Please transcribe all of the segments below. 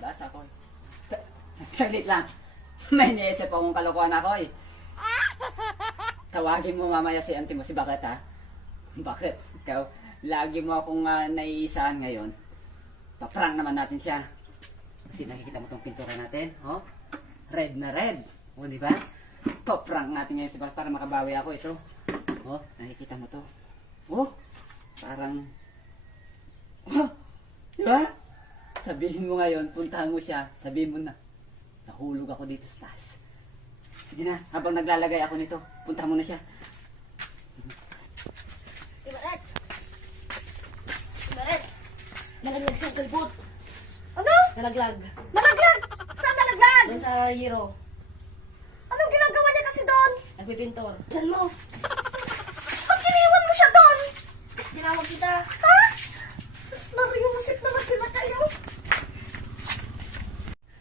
das ako. Saglit lang. May niisip akong kalokohan ako eh. Tawagin mo mamaya si auntie mo, si Bakit ha? Bakit? Ikaw, lagi mo akong naiisaan ngayon. Paprang naman natin siya. Kasi nakikita mo tong pintura natin, oh? Red na red. O, di ba? Paprang natin ngayon si Bakit para makabawi ako ito. Oh, nakikita mo to. Oh, parang... Oh, di ba? Sabihin mo ngayon, puntahan mo siya, sabihin mo na, nahulog ako dito sa taas. Sige na, habang naglalagay ako nito, puntahan mo na siya. Ibarat! Ibarat! Nalaglag siyang kalbot. Ano? Nalaglag. Nalaglag! Saan nalaglag? Doon sa hero. Anong ginagawa niya kasi doon? Nagpipintor. Diyan mo. Ba't iniwan mo siya doon? Tinawag kita. Ha? Mas mariusip naman sila kayo.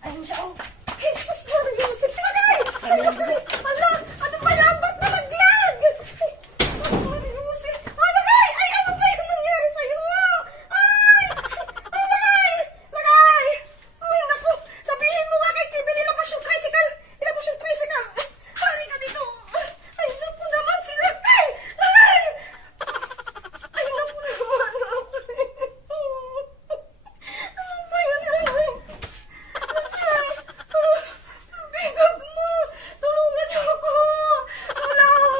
Ayun siya, oh. Jesus mariusip. Tagay! Nalaglag. Ala! Ano ba yan? Ba't nalaglag? Jesus mariusip. Lagay! Ay, ano ba yung nangyari sa'yo? Ay! Ay, lagay! Lagay! Ay, naku! Sabihin mo nga kay Kibi, ilabas yung tricycle! Ilabas yung tricycle! Halika dito! Ay, naku naman sila! Ay! Lagay! Ay, naku naman! Ano ba yun? Lagay? Bigat mo! Tulungan niyo ako! Tulong!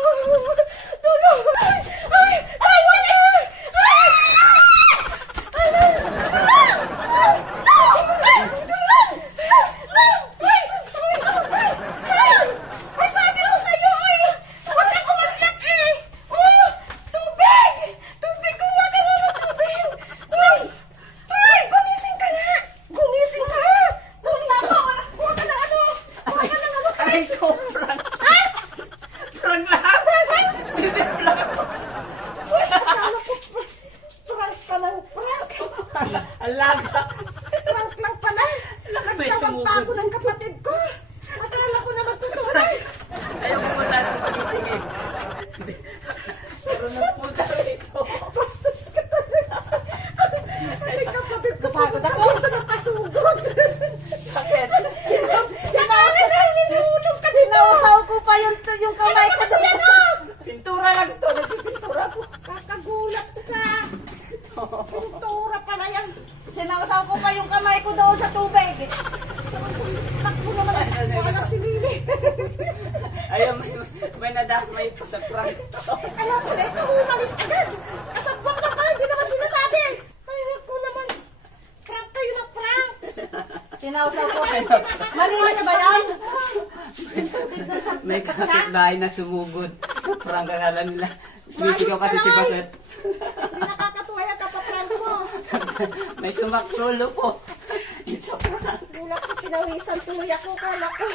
Tulong! Ay! Ay! Wala! Ay! Ay, sabi ko sa'yo, oy! Huwag kang umakyat eh! Oh! Tubig! Tubig! Kuha ka na ng tubig! Uy! Ay! Gumising ka na! Gumising ka! Gumising ka! Kuha ka na ano? Kuha ka na ano? Aray ko, prank! Prank lang! Uy! Akala ko prank ka ng prank! Alaga! Prank lang pala! May Nagtawag pa ako sumugod. ng kapatid ko! Akala ko naman tutuloy! Ayaw ko sana pagising eh. Pero nagpunta rito. Bastos ka talaga! Ay, kapatid ko! Napagod ako. Dito nakasugod! Bakit? Hinulog kasi nausaw ko pa yung kamay ko sa ano? Pintura lang to. Nagpipintura ko. Kakagulat ka! Pintura pala yan! Sinausaw ko pa yung kamay ko doon sa tubig! Takbo naman ako anak si Lili! Ayaw, may nadamay pa sa prank. Alam ko na ito, umalis agad! Kasabwat na pala, hindi naman sinasabi! Ay, ko naman! Prank kayo na prank! Sinausaw ko kayo. Malinis ba yan? May kapitbahay na sumugod. Prank ka nga nila. Sumisigaw kasi si Bakit. Hindi nakakatuwa yung kapaprank mo. May sumaksulo po. It's a prank. Gulat ko, pinawisan tuloy ako, kala ko.